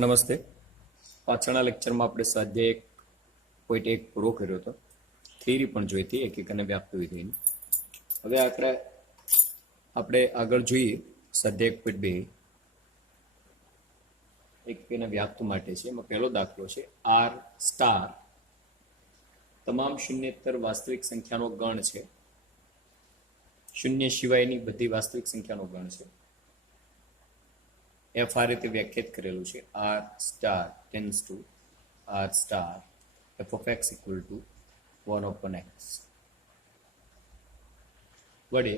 નમસ્તે. પાછળના લેક્ચરમાં આપણે સ્વાધ્યાય 1.1 પૂરો કર્યો હતો. થિયરી પણ જોઈ હતી એકીક અને વ્યાપ્ત વિધેયની. હવે આપણે આગળ જોઈએ સ્વાધ્યાય 1.2 એકીક અને વ્યાપ્ત માટે છે. એમાં પહેલો દાખલો છે r સ્ટાર તમામ શૂન્યેતર વાસ્તવિક સંખ્યાનો ગણ છે. શૂન્ય સિવાયની બધી વાસ્તવિક સંખ્યાનો ગણ છે. f આ રીતે વ્યાખ્યાયિત કરેલું છે r star tends to r star f of x equal to 1 upon x વડે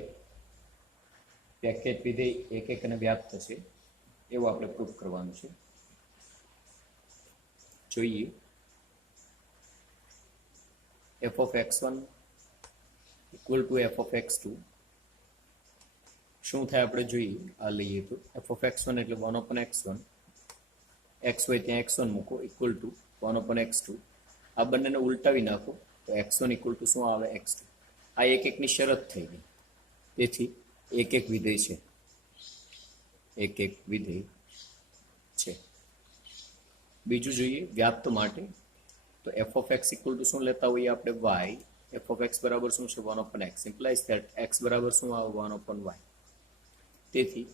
વ્યાખ્યાયિત વિધેય એકીક અને વ્યાપ્ત છે એવું આપણે પ્રૂફ કરવાનું છે. જોઈએ f of x1 equal to f of x2 શું થાય આપણે જોઈએ. આ લઈએ તો f of x1 એટલે 1 upon x1, x હોય ત્યાં x1 મૂકો ઇક્વલ ટુ 1 upon x2. આ બંનેને ઉલટાવી નાખો તો x1 ઇક્વલ ટુ શું આવે x2. આ એકની શરત થઈ ગઈ. તેથી એક વિધેય છે, એક વિધેય છે. બીજું જોઈએ વ્યાપ્ત માટે તો f of x equal to શું લેતા હોઈએ આપણે y. f of x બરાબર શું છે 1 upon x implies that x બરાબર શું આવે 1 upon y. તેથી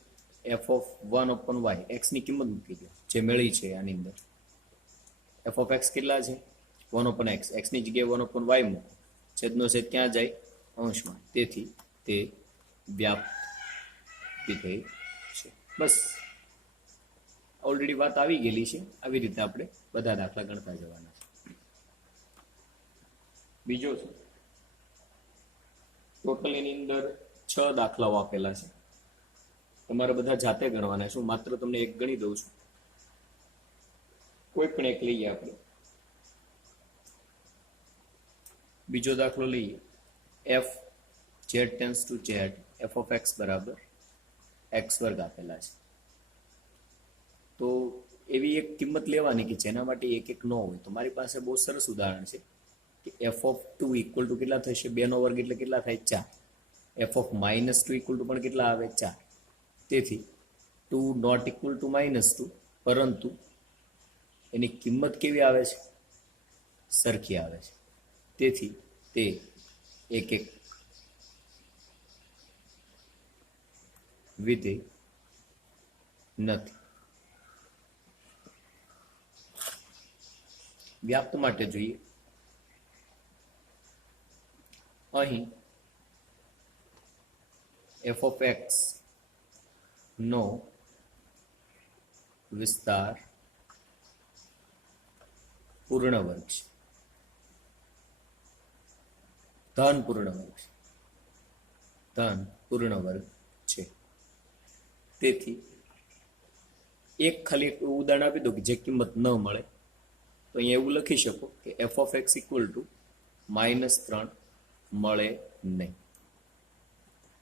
f of 1 upon y x ની કિંમત મૂકી દો જે મળી છે આની અંદર. f of x કેટલા છે 1 upon x, x ની જગ્યાએ 1 upon y મૂકો, છેદનો છેદ ક્યાં જાય અંશમાં. તેથી તે વ્યાપ્ત વિધેય છે. બસ ઓલરેડી વાત આવી ગયેલી છે. આવી રીતે આપણે બધા દાખલા ગણતા જવાના છે. બીજો છે ટોટલ એની અંદર 6 દાખલાઓ આપેલા છે. તમારે બધા જાતે ગણવાના છે. હું માત્ર તમને એક ગણી દઉં છું. કોઈ પણ એક લઈએ આપણે. બીજો દાખલો લઈએ f z tends to z f of x બરાબર x વર્ગ આપેલા છે. તો એવી એક કિંમત લેવાની કે જેના માટે એક ન હોય. તો મારી પાસે બહુ સરસ ઉદાહરણ છે કે f of 2 ઇક્વલ ટુ કેટલા થશે 2 નો વર્ગ એટલે કેટલા થાય 4. f of -2 ઇક્વલ ટુ પણ કેટલા આવે 4. તેથી 2 નોટ ઇક્વલ ટુ -2, પરંતુ એની કિંમત કેવી આવે છે સરખી આવે છે. તેથી તે એક વિધેય નથી. વ્યાપ્ત માટે જોઈએ. અહીં f of x નો વિસ્તાર પૂર્ણ વર્ગ છે, ધન પૂર્ણ વર્ગ છે, ધન પૂર્ણ વર્ગ છે. તેથી એક ખાલી એક ઉદાહરણ આપી દો કે જે કિંમત ન મળે. તો અહીંયા એવું લખી શકો કે f of x equal to -3 મળે નહીં.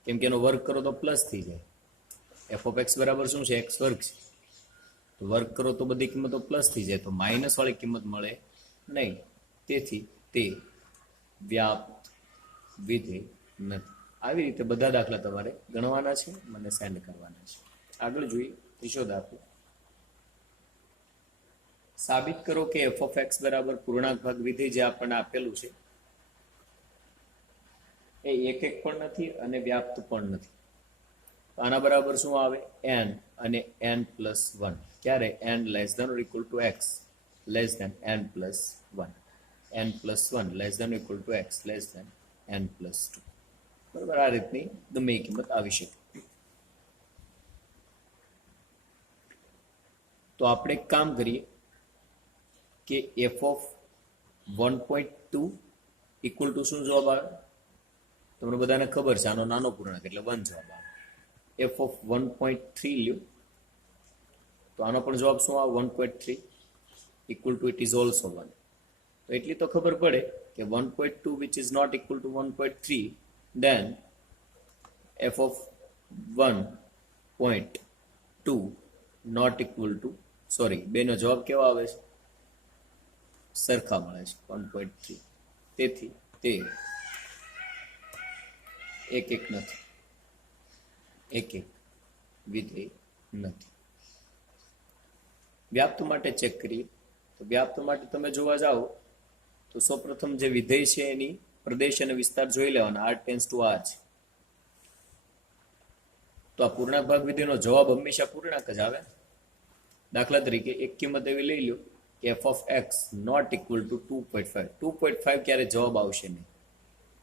કેમ કે એનો વર્ગ કરો તો પ્લસ થઈ જાય. f of x બરાબર શું છે x વર્ગ છે. તો વર્ગ કરો તો બધી કિંમતો પ્લસ થઈ જાય. તો માઇનસ વાળી કિંમત મળે નહીં. તેથી તે વ્યાપ્ત વિધેય નથી. આવી રીતે બધા દાખલા તમારે ગણવાના છે, મને સેન્ડ કરવાના છે. આગળ જોઈએ ત્રીજો દાખલો. સાબિત કરો કે f of x બરાબર પૂર્ણાંક ભાગ વિધેય જે આપણને આપેલું છે એ એક પણ નથી અને વ્યાપ્ત પણ નથી. આના બરાબર શું આવે n અને n પ્લસ 1. ક્યારે n less than or equal to x less than n plus 1, n plus 1 less than equal to x less than n plus 2. બરાબર, આ રીતની ગમે એ કિંમત આવી શકે. તો આપણે એક કામ કરીએ કે f of 1.2 ઇક્વલ ટુ શું જવાબ આવે તમને બધાને ખબર છે. આનો નાનો પૂર્ણાંક એટલે 1 જવાબ આવે. f of 1.3 લ્યો તો આનો પણ જવાબ શું આવે 1.3 equal to it is also 1. તો એટલી તો ખબર પડે કે 1.2 which is not equal to 1.3, then f of 1.2 not equal to બેનો જવાબ કેવા આવે છે સરખા મળે છે 1.3. તેથી તે એક નથી, એક વિધેય નથી. વ્યાપ્ત માટે ચેક કરીએ તો વ્યાપ્ત માટે તમે જોવા જાઓ તો સૌપ્રથમ જે વિધેય છે એની પ્રદેશ અને વિસ્તાર જોઈ લેવાના r ટેન્સ ટુ r છે તો આ પૂર્ણાંક ભાગ વિધેયનો જવાબ હંમેશા પૂર્ણાંક જ આવે દાખલા તરીકે એક કિંમત એવી લઈ લો કે f of x not equal to 2.5 2.5 ક્યારે જવાબ આવશે નહીં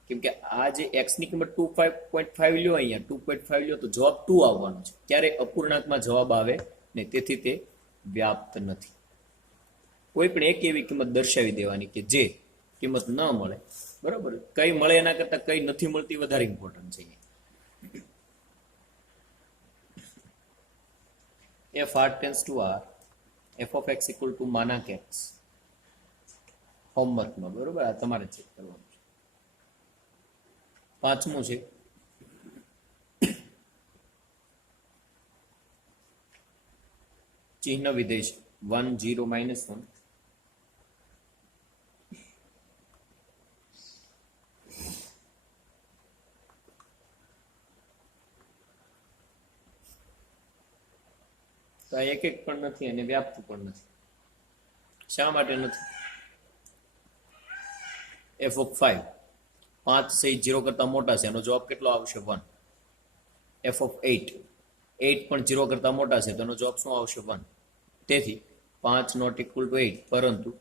કેમ કે આ જે x ની કિંમત 2.5 લ્યો અહીંયા 2.5 લ્યો તો જવાબ 2 આવવાનો છે ક્યારે અપૂર્ણાંકમાં જવાબ આવે ને તેથી તે વ્યાપ્ત નથી કોઈ પણ એક એવી કિંમત દર્શાવી દેવાની કે જે કિંમત ન મળે બરાબર કઈ મળે એના કરતા કઈ નથી મળતી વધારે ઇમ્પોર્ટન્ટ છે f r tends to r f of x equal to માનાક x હોમવર્કમાં બરોબર આ તમારે ચેક કરવાનું છે પાંચમું છે ચિહ્ન વિધેય છે 1 0 -1 તો આ એક પણ નથી અને વ્યાપ્ત પણ નથી શા માટે નથી f of 5 5 સહિત 0 કરતા મોટા છે એનો જવાબ કેટલો આવશે 1 f of 8 8 પણ 0 કરતા મોટા છે તો એનો જવાબ શું આવશે 1 તેથી 5 નોટ ઇક્વલ ટુ 8 પરંતુ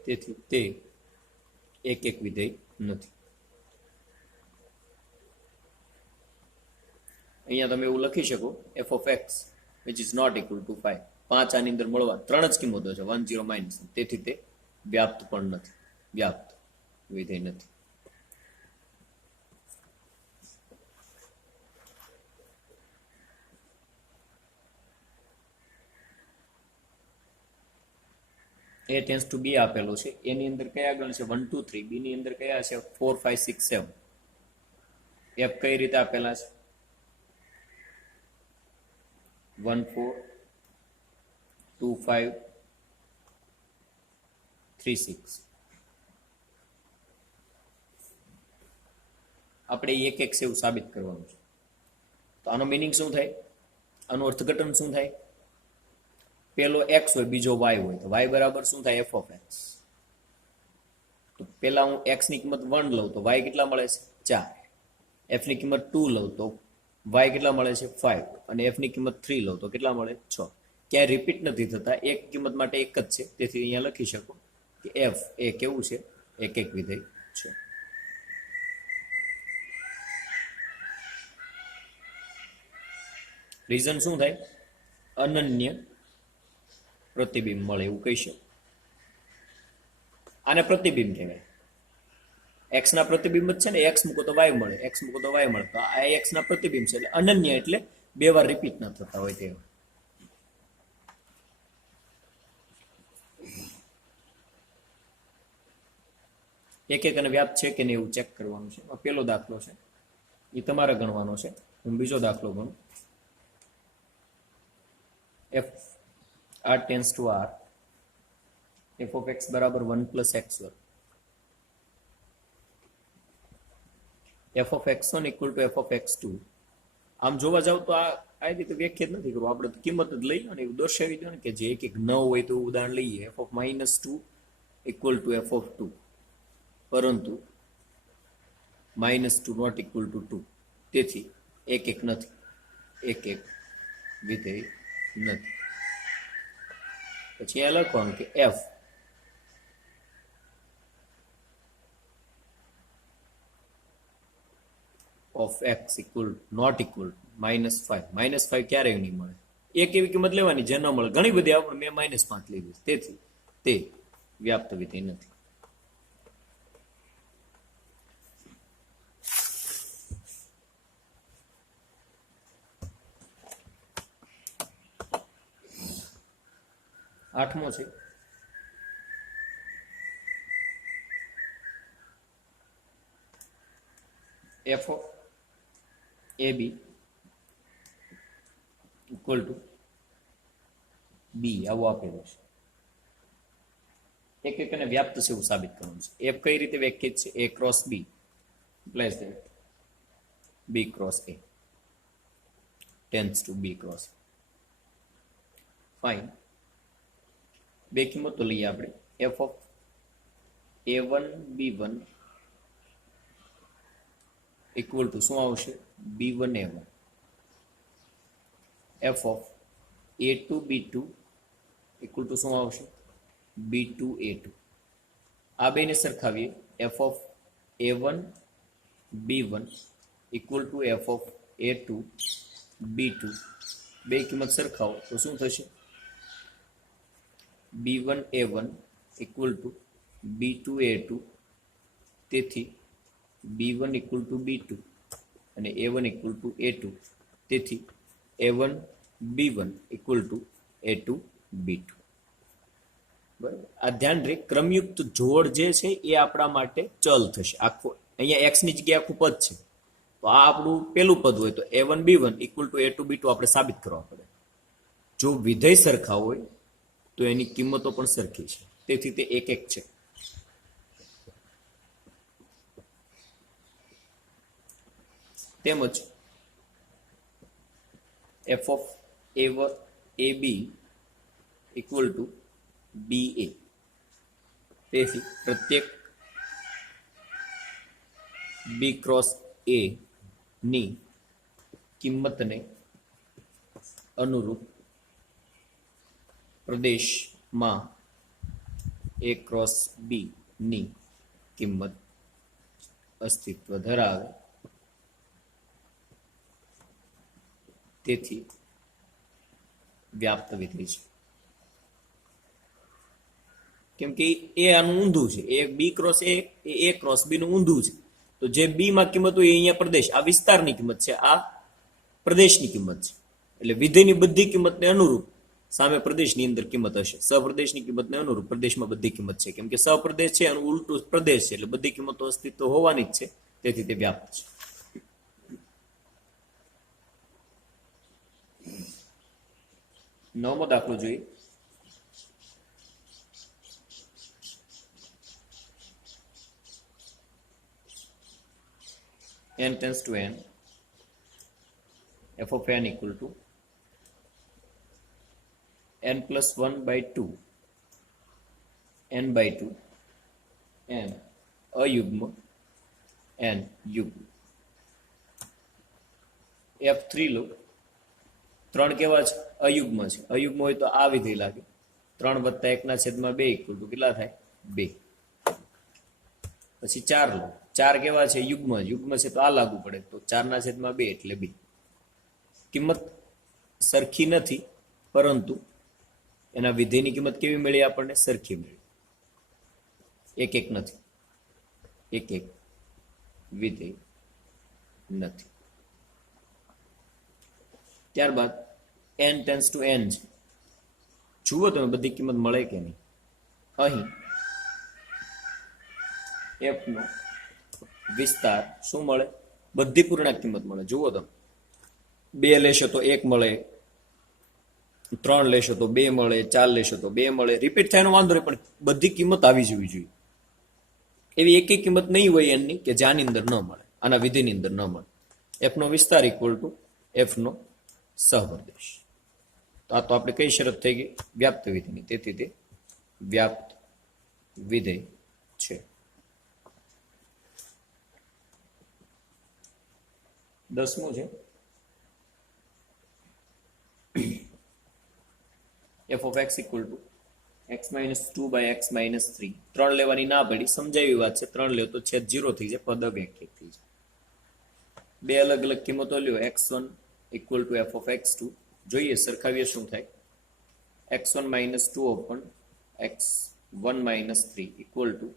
તેથી તે એક વિધેય નથી અહીંયા તમે એવું લખી શકો f of x which is not equal to 5 5 આની અંદર મળવા ત્રણ જ કિંમતો છે 1 0 માઇનસ તેથી તે વ્યાપ્ત પણ નથી વ્યાપ્ત વિધેય નથી a tends to b આપેલો છે એની અંદર કયા ગણ છે 1 2 3 b ની અંદર કયા છે 4 5 6 7 f કઈ રીતે આપેલા છે 1 4 2 5 3 6 આપણે એક એક એવું સાબિત કરવાનું છે તો આનો મીનિંગ શું થાય આનું અર્થઘટન શું થાય પેલો x હોય બીજો y હોય તો y બરાબર શું થાય f of x તો પેલા હું x ની કિંમત 1 લઉં તો y કેટલા મળે છે 4 f ની કિંમત 2 લઉં તો y કેટલા મળે છે 5 અને f ની કિંમત 3 લઉં તો કેટલા મળે 6 ક્યાંય રિપીટ નથી થતા એક કિંમત માટે એક જ છે તેથી અહીંયા લખી શકો કે f એ કેવું છે એક વિધેય છે રીઝન શું થાય અનન્ય પ્રતિબિંબ મળે એવું કહી શકો આને પ્રતિબિંબ કહેવાય x ના પ્રતિબિંબ જ છે ને x મૂકો તો y મળે x મૂકો તો y મળે તો આ x ના પ્રતિબિંબ છે એટલે અનન્ય એટલે બે વાર રિપીટ ન થતા હોય તેવા એક અને વ્યાપ્ત છે કે નહીં એવું ચેક કરવાનું છે પેલો દાખલો છે એ તમારે ગણવાનો છે હું બીજો દાખલો ગણું f r tends to r f of x બરાબર 1 plus x વર્ગ f of x1 equal to f of x2 આમ જોવા જાવ તો આ રીતે વ્યાખ્યાત નથી કરવું આપણે કિંમત જ લઈ લો ને એવું દર્શાવી દો ને કે જે એક ન હોય તો ઉદાહરણ લઈએ f of -2 equal to f of 2 પરંતુ -2 not equal to 2 તેથી એક નથી એક વિધેય નથી પછી આ લખવાનું કે f of x equal not equal -5 ક્યારેય નહીં મળે એક એવી કિંમત લેવાની જે ન મળે ઘણી બધી આપણે મેં -5 લીધી તેથી તે વ્યાપ્ત વિધેય નથી આઠમો છે f of ab equal to b આવું આપેલું છે એક અને વ્યાપ્ત છે એવું સાબિત કરવાનું છે f કઈ રીતે વ્યાખ્યાયિત છે a cross b plus that B cross A tends to B cross fine બે કિંમતો લઈએ આપણે F of a1 b1 equal to શું આવશે b1 a1 F of a2 b2 equal to શું આવશે b2 a2 આ બેને સરખાવીએ f of a1 b1 equal to f of a2 b2 બે કિંમત સરખાવો તો શું થશે b1 a1 equal to b2 a2 તેથી b1 ઇક્વલ ટુ b2 અને a1 ઇક્વલ ટુ a2 તેથી a1 b1 equal two a2 b2 બરાબર આ ધ્યાન રે ક્રમયુક્ત જોડ જે છે એ આપણા માટે ચલ થશે આખો અહીંયા x ની જગ્યાએ આખું પદ છે તો આ આપણું પેલું પદ હોય તો a1 b1 equal two a2 b2 આપણે સાબિત કરવા પડે જો વિધેય સરખા હોય તો એની કિંમતો પણ સરખી છે તેથી તે એક એક છે તેમજ f of ab equal to ba તેથી પ્રત્યેક b ક્રોસ a ની કિંમતને અનુરૂપ પ્રદેશમાં a ક્રોસ b ની કિંમત અસ્તિત્વ ધરાવે તેથી વ્યાપ્ત વિધેય છે કેમ કે એ આનું ઊંધું છે એ બી ક્રોસ એ ક્રોસ બી નું ઊંધું છે તો જે બી માં કિંમત હોય એ અહીંયા પ્રદેશ આ વિસ્તારની કિંમત છે આ પ્રદેશની કિંમત છે એટલે વિધેયની બધી કિંમતને અનુરૂપ સામે પ્રદેશની અંદર કિંમત હશે સહપ્રદેશની કિંમતને અનુરૂપ પ્રદેશમાં બધી કિંમત છે કેમ કે સહપ્રદેશ છે અને ઉલટું પ્રદેશ છે એટલે બધી કિંમતો અસ્તિત્વ હોવાની જ છે તેથી તે વ્યાપ્ત છે નવમો દાખલો જોઈએ n tends to n f of n equal to n plus 1 by 2 n by 2 n અયુગ્મ n યુગ્મ f3 લો ત્રણ કેવા છે અયુગ્મ છે અયુગ્મ હોય તો આ વિધેય લાગે 3 વત્તા 1 ના છેદમાં 2 ઇક્વલ ટુ કેટલા થાય 2 પછી 4 લો 4 કેવા છે યુગ્મ યુગ્મ છે તો આ લાગુ પડે તો 4 ના છેદમાં 2 એટલે 2 કિંમત સરખી નથી પરંતુ એના વિધેયની કિંમત કેવી મળી આપણને સરખી મળી એક એક નથી એક એક વિધેય નથી ત્યારબાદ n ટેન્સ ટુ n છે જુઓ તમે બધી કિંમત મળે કે નહીં અહીં f નો વિસ્તાર શું મળે બધી પૂર્ણાંક કિંમત મળે જુઓ તમે 2 લેશો તો 1 મળે 3 લેશો તો 2 મળે 4 લેશો તો 2 મળે રિપીટ થવાનો વાંધો નહીં પણ બધી કિંમત આવી જવી જોઈએ એવી એક કિંમત નહીં હોય એની કે જાની અંદર ન મળે આના વિધેયની અંદર ન મળે f નો વિસ્તાર ઇક્વલ ટુ f નો સહપ્રદેશ તો આ તો આપણે કઈ શરત થઈ ગઈ વ્યાપ્ત વિધેયની તેથી તે વ્યાપ્ત વિધેય છે 10મું છે f of x equal to x minus 2 by x minus 3 3 લેવાની ના પડી સમજાવી વાત છે 3 લેવ તો છેદ 0 થઈ જાય પદ અવ્યાખ્યાયિત થઈ જાય બે અલગ અલગ કિંમતો લ્યો x1 equal to f of x2 જોઈએ સરખાવીએ શું થાય x1 minus 2 upon x1 minus 3 equal to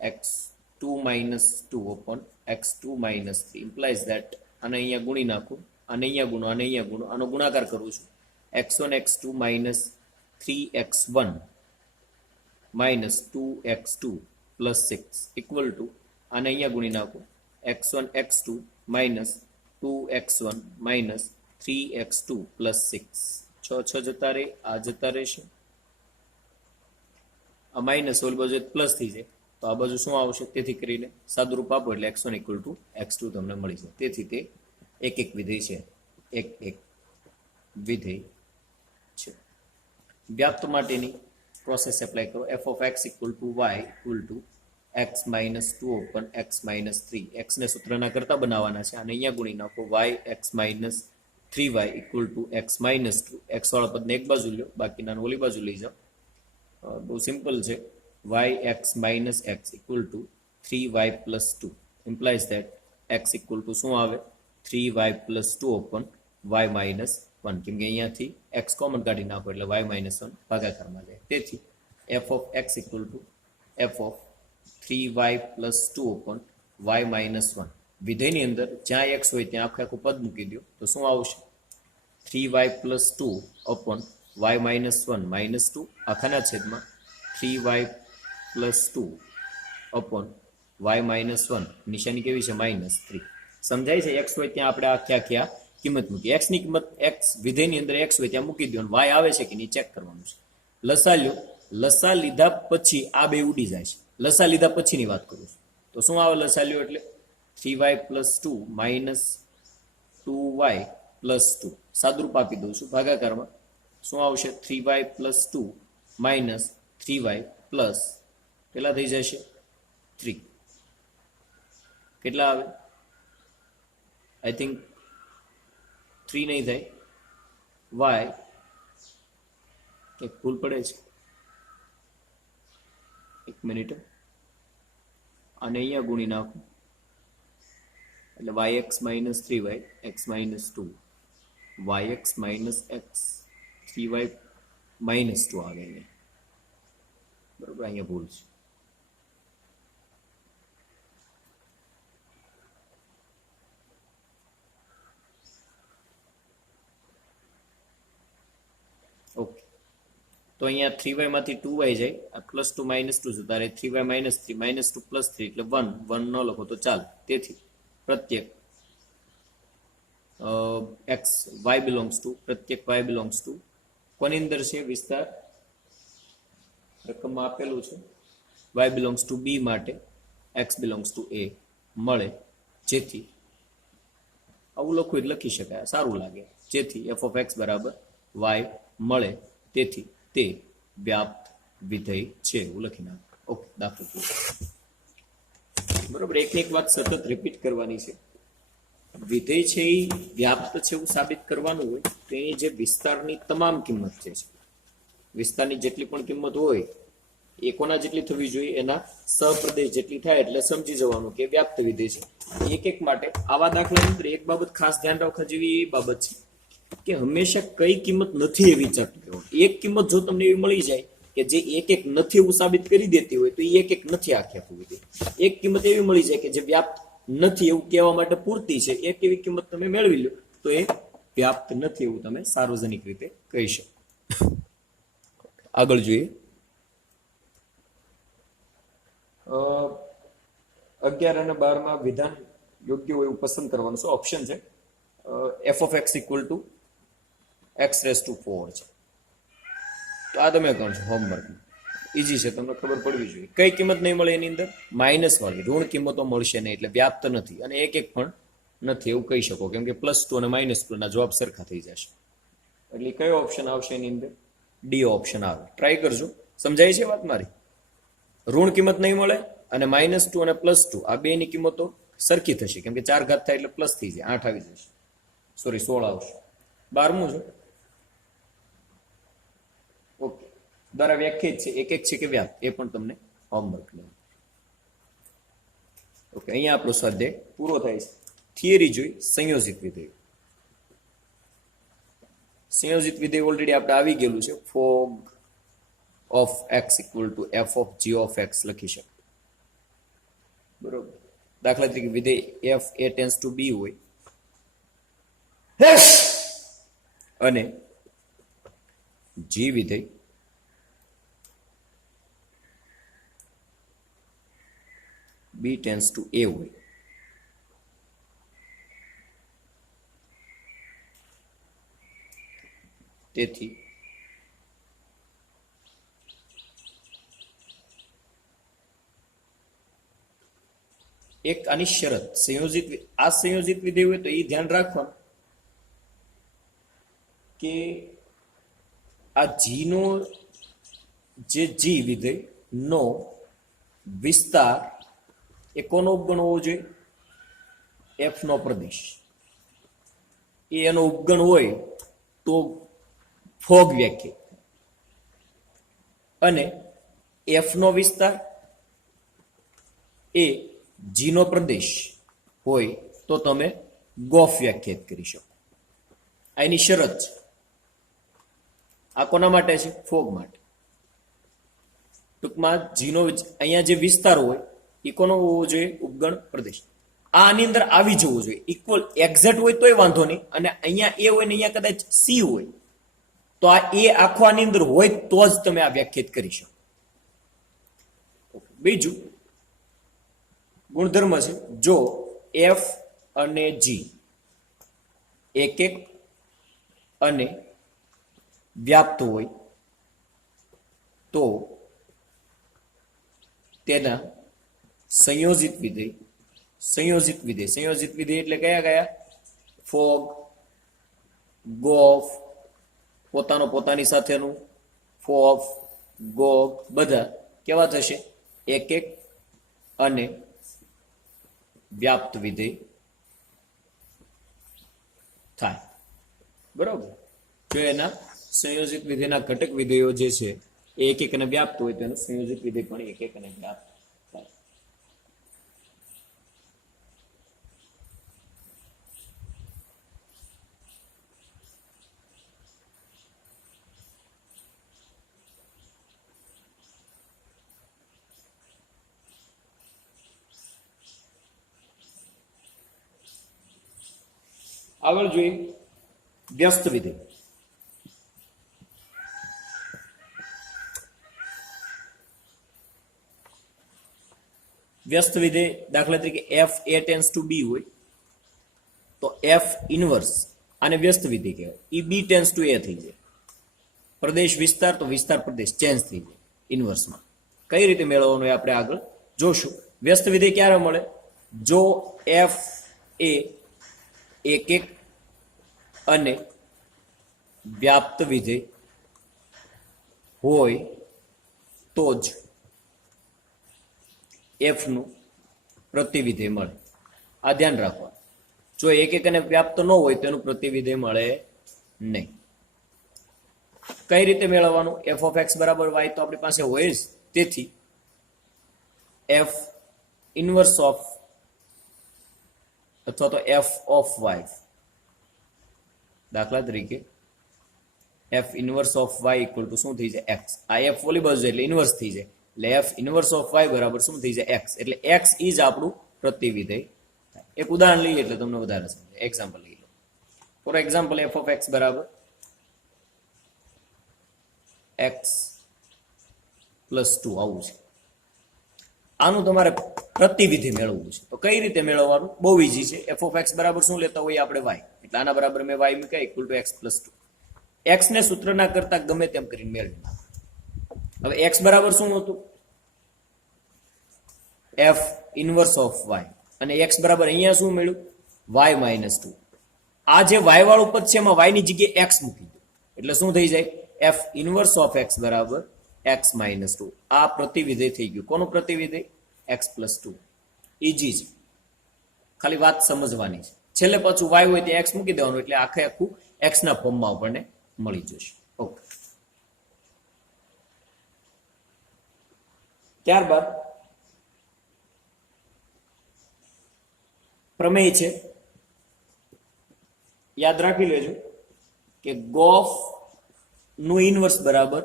x2 minus 2 upon x2 minus 3 implies that આને અહીંયા ગુણી નાખું આને અહીંયા ગુણો આને અહીંયા ગુણો આનો ગુણાકાર કરું છું x1 x2 minus 3x1 minus 2x2 plus 6 equal to આને અહીંયા ગુણી નાખું x1 x2 minus 2x1 minus 3x2 plus 6 6 જતા રહે આ જતા રહેશે આ માઇનસ ઓલ બાજુ પ્લસ થઈ જાય તો આ બાજુ શું આવશે તેથી કરીને સાદુરૂપ આપો એટલે x1 equal to x2 તમને મળી જાય તેથી તે એક એક વિધેય છે, એક એક વિધેય છે. વ્યાપ્ત માટેની પ્રોસેસ એપ્લાય કરો. F of x equal to y equal to x minus two open x minus three. એક્સને સૂત્રના કરતા બનાવવાના છે અને અહીંયા ગુણી નાખો. Y x minus three y equal to x minus two. X વાળા પદને એક બાજુ લો, બાકીના ઓલી બાજુ લઈ જાઓ. બહુ સિમ્પલ છે. Y x minus x equal to three y plus two implies that x equal to શું આવે? Three y plus two open y minus one. કેમ કે અહીંયાથી એક્સ કોમન કાઢી નાખો એટલે વાય માઇનસ વન ભાગાકારમાં જાય. તેથી f of x equal to f of three y plus two open y minus one. વિધેયની અંદર જ્યાં એક્સ હોય ત્યાં આખે આખું પદ મૂકી દો તો શું આવશે? Three y plus two open y minus one minus two આખાના છેદમાં three y plus two upon y minus one. નિશાની કેવી છે? Minus three. સમજાય છે? એક્સ હોય ત્યાં આપણે આખી આખી આ કિંમત મૂકી. એક્સની કિંમત એક્સ વિધેયની અંદર એક્સ હોય ત્યાં મૂકી દો અને વાય આવે છે કે નહીં ચેક કરવાનું છે. લસા લ્યો. લસા લીધા પછી આ બે ઉડી જાય છે. લસા લીધા પછીની વાત કરું છું તો શું આવે? લસા લ્યો એટલે three y plus two minus two y plus two. સાદુરૂપ આપી દઉં છું ભાગાકારમાં. શું આવશે? Three y plus two minus three y plus કેટલા થઈ જશે? થ્રી. કેટલા આવે? આઈ થિંક થ્રી નહીં થાય. વાય એક ભૂલ પડે છે, એક મિનિટ. અને અહીંયા ગુણી નાખું એટલે y x minus three y x minus two y x minus x three y minus two આવે અહીંયા. બરોબર, અહીંયા ભૂલ છે. ઓકે, તો અહીંયા થ્રી વાય માંથી ટુ વાય જાય, આ પ્લસ ટુ માઇનસ ટુ જતા રહે. Three y minus two plus three એટલે વન. વન ન લખો તો ચાલ. તેથી પ્રત્યેક એક્સ વાય બિલોંગ્સ ટુ પ્રત્યેક વાય બિલોંગ્સ ટુ કોની અંદર છે વિસ્તાર? રકમમાં આપેલું છે. વાય બિલોંગ્સ ટુ બી માટે એક્સ બિલોંગ્સ ટુ એ મળે. જેથી આવું લખવું એટલે લખી શકાય, સારું લાગે. જેથી એફ ઓફ એક્સ બરાબર વાય મળે. તેથી તે વ્યાપ્ત વિધેય છે એવું લખી નાખો. ઓકે, દાખલો પૂરો. બરોબર, એકની એક વાત સતત રિપીટ કરવાની છે. વિધેય છે એ વ્યાપ્ત છે એવું સાબિત કરવાનું હોય તો એની જે વિસ્તારની તમામ કિંમત છે, વિસ્તારની જેટલી પણ કિંમત હોય એ કોના જેટલી થવી જોઈએ? એના સહપ્રદેશ જેટલી થાય એટલે સમજી જવાનું કે વ્યાપ્ત વિધેય છે. એક એક માટે આવા દાખલા અંદર એક બાબત ખાસ ધ્યાન રાખવા જેવી એ બાબત છે કે હંમેશા કઈ કિંમત નથી એ વિચારતું રહેવાનું. એક કિંમત જો તમને એવી મળી જાય કે જે એક એક નથી એવું સાબિત કરી દેતી હોય તો એ એક એક નથી આખી આખું વિધેય. એક કિંમત એવી મળી જાય કે જે વ્યાપ્ત નથી એવું કહેવા માટે પૂરતી છે, એક એવી કિંમત તમે મેળવી લો તો એ વ્યાપ્ત નથી એવું તમે સાર્વજનિક રીતે કહી શકો. આગળ જોઈએ. 11 અને 12 માં વિધાન યોગ્ય હોય એવું પસંદ કરવાનું છે. ઓપ્શન છે F of x equal to x raise to 4 છે. તો આ તમે કહો છો હોમવર્ક ઈઝી છે, તમને ખબર પડવી જોઈએ. કઈ કિંમત નહીં મળે એની અંદર? માઇનસ વાળી ઋણ કિંમતો મળશે નહીં એટલે વ્યાપ્ત નથી. અને એક એક પણ નથી એવું કહી શકો કેમ કે પ્લસ ટુ અને માઇનસ ટુ ના જવાબ સરખા થઈ જશે. એટલે કયો ઓપ્શન આવશે એની અંદર? ડી ઓપ્શન આવે. ટ્રાય કરજો. સમજાય છે વાત મારી? ઋણ કિંમત નહીં મળે અને માઇનસ ટુ અને પ્લસ ટુ આ બે ની કિંમતો સરખી થશે કેમ કે 4 ઘાત થાય એટલે પ્લસ થઈ જાય, 8 આવી જશે. સોરી 16 આવશે. 12મું છે ઓકે, દ્વારા વ્યાખ્યાયિત છે. એક એક છે કે વ્યાપ્ત એ પણ તમને હોમવર્ક લે. ઓકે, અહીંયા આપણો સ્વાધ્યાય પૂરો થાય છે. થિયરી જોઈ સંયોજિત વિધેય. સંયોજિત વિધેય ઓલરેડી આપણે આવી ગયેલું છે. Fog of x equal to f of g of x લખી શકે. બરોબર, દાખલા તરીકે વિધેય f A tends to B હોય અને જી વિધેય બી ટેન્સ ટુ એ હોય. તેથી એક આની શરત આ સંયોજિત વિધેય હોય તો એ ધ્યાન રાખવાનું કે આ જી નો જે જી વિધેય નો વિસ્તાર એ કોનો ઉપગણ હોવો જોઈએ? એફ નો પ્રદેશ. એ એનો ઉપગણ હોય તો ફોગ વ્યાખ્યા, અને એફ નો વિસ્તાર એ જી નો પ્રદેશ હોય તો તમે ગોફ વ્યાખ્યાયિત કરી શકો. આ એની શરત છે. આ કોના માટે છે? ફોગ માટે. ટૂંકમાં જીનો અહીંયા જે વિસ્તાર હોય એ કોનો હોવો જોઈએ? ઉપગણ પ્રદેશ. આની અંદર આવી જવું જોઈએ, ઇક્વલ એક્ઝેક્ટ હોય તોય વાંધો નહીં, અને અહીંયા એ હોય ને અહીંયા કદાચ સી હોય તો આ એ આખો આની અંદર હોય તો જ તમે આ વ્યાખ્યાયિત કરી શકો. બીજું ગુણધર્મ છે, જો એફ અને જી એક એક અને વ્યાપ્ત હોય તો તેના સંયોજિત વિધેય એટલે કયા? ફોગ, ગોફ, પોતાની સાથેનું, ફોફ, ગોફ, બધા કેવા થશે? એક એક અને વ્યાપ્ત વિધેય થાય. બરોબર? જો એના સંયોજિત વિધેયના ઘટક વિધેયો જે છે એ એક એક અને વ્યાપ્ત હોય તો એનું સંયોજિત વિધેય પણ એક એક અને વ્યાપ્ત થાય. આગળ જોઈએ વ્યસ્ત વિધેય. વ્યસ્ત વિધેય દાખલા તરીકે F A tends to B હોય તો એફ ઇનવર્સ આને વ્યસ્ત વિધેય કહેવાય. એ બી ટેન્સ ટુ એ થઈ જાય. પ્રદેશ વિસ્તાર તો વિસ્તાર પ્રદેશ ચેન્જ થઈ જાય ઇનવર્સમાં. કઈ રીતે મેળવવાનું એ આપણે આગળ જોશું. વ્યસ્ત વિધેય ક્યારે મળે? જો એફ એ એક એક અને વ્યાપ્ત વિધેય હોય તો જ એફ નું પ્રતિવિધેય મળે. આ ધ્યાન રાખવાનું. જો એક એક અને વ્યાપ્ત ન હોય તો એનું પ્રતિવિધેય મળે નહીં. કઈ રીતે મેળવવાનું? એફ ઓફ એક્સ બરાબર વાય તો આપણી પાસે હોય જ. તેથી એફ ઇનવર્સ ઓફ અથવા તો એફ ઓફ વાય, દાખલા તરીકે f inverse of y equal to શું થઈ જાય? એક્સ. આ એફ ઓલી બાજુ એટલે ઇનવર્સ થઈ જાય, એટલે એફ ઇનવર્સ ઓફ વાય બરાબર શું થઈ જાય? એક્સ. એટલે એક્સ ઇઝ આપણું પ્રતિવિધેય. એક ઉદાહરણ લઈએ એટલે તમને વધારે સમજાય. એક્ઝામ્પલ લઈ લો. For example f of x બરાબર એક્સ પ્લસ 2 આવું છે. આનું તમારે પ્રતિવિધેય મેળવવું છે. તો કઈ રીતે મેળવવાનું? બહુ ઈઝી છે. એફ ઓફ એક્સ બરાબર શું લેતા હોય આપણે? વાય. એટલે આના બરાબર મેં વાય મૂક્યા equal to x plus 2. X ને સૂત્રના કરતા ગમે તેમ કરીને મેળવી. હવે એક્સ બરાબર શું હતું? F inverse of y. અને એક્સ બરાબર અહીંયા શું મળ્યું? Y minus 2. આ જે વાય વાળું પદ છે એમાં વાય ની જગ્યાએ એક્સ મૂકી દો એટલે શું થઈ જાય? એફ ઇનવર્સ ઓફ એક્સ બરાબર એક્સ માઇનસ 2. આ પ્રતિવિધેય થઈ ગયું. કોનું પ્રતિવિધેય? X plus 2. ઈજી છે, ખાલી વાત સમજવાની છે. છેલ્લે પાછું વાય હોય તે એક્સ મૂકી દેવાનું એટલે આખે આખું એક્સ ના ફોર્મમાં આપણને મળી જશે. ઓકે. ત્યારબાદ પ્રમેય છે, યાદ રાખી લેજો કે ગોફ નું ઇનવર્સ બરાબર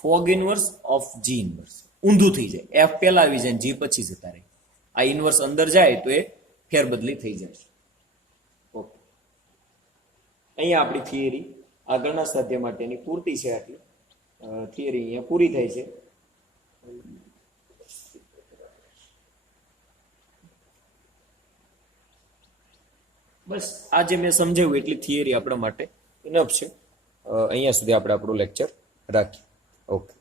fog inverse of g inverse. ઊંધું થઈ જાય. એફ પહેલા આવી જાય, જી પછી જતા રહે. આ ઇનવર્સ અંદર જાય તો એ ફેરબદલી થઈ જાય. ઓકે. અહીંયા આપણી થિયરી આગળના સ્વાધ્યાય માટેની પૂરતી છે. આટલી થિયરી અહીંયા પૂરી થાય છે. બસ આ જે મેં સમજાવ્યું એટલી થિયરી આપણા માટે ઇનફ છે. અહીંયા સુધી આપણે આપણું લેક્ચર રાખીએ. ઓકે.